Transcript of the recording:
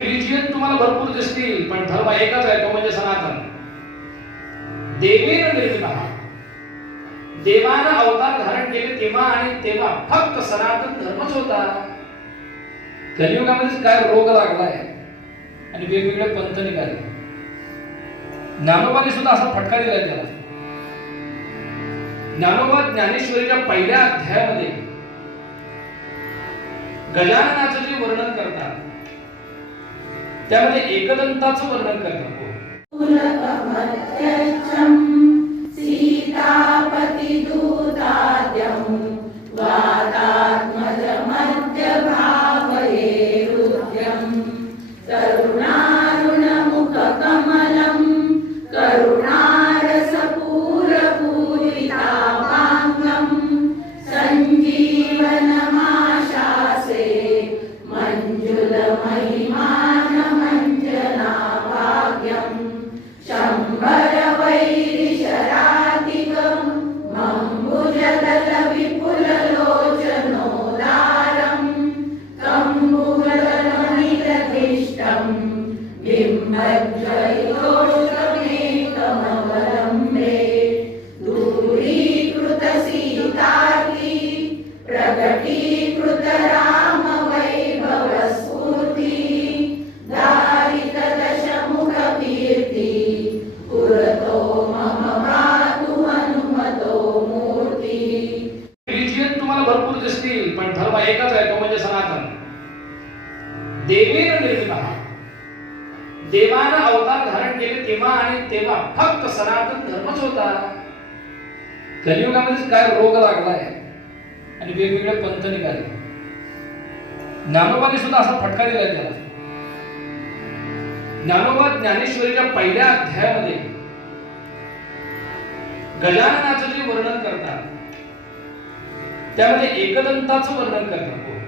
Religion तुम्हाला भरपूर दिसतील पण धर्म एकच आहे तो म्हणजे सनातन. देवेन निर्मित देवानं अवतार धारण केले तेव्हा आणि तेव्हा फक्त सनातन धर्मच होता. कलियुगामध्ये काय रोग लागलाय? आणि वेगवेगळे पंथ निघाले. ज्ञानोबाने सुद्धा असा फटका दिलाय त्याला. ज्ञानोबा ज्ञानेश्वरीच्या पहिल्या अध्यायामध्ये गजाननाचं जे वर्णन करतात त्यामध्ये एकदंताचं वर्णन करतात पुलकमत्यक्षम् सीतापतिदूताद्यं पण धर्म एकच आहे तो म्हणजे सनातन. देवीनं निर्मित आहात देवानं अवतार धारण केले तेव्हा आणि तेव्हा फक्त सनातन धर्मच होता. कलियुगामध्ये काय रोग लागलाय? आणि वेगवेगळे पंथ निघाले. ज्ञानोबाने सुद्धा असा फटका दिलाय त्याला. ज्ञानोबा ज्ञानेश्वरीच्या पहिल्या अध्यायामध्ये गजाननाचं जे वर्णन करतात त्यामध्ये एकदंताचं वर्णन करतात.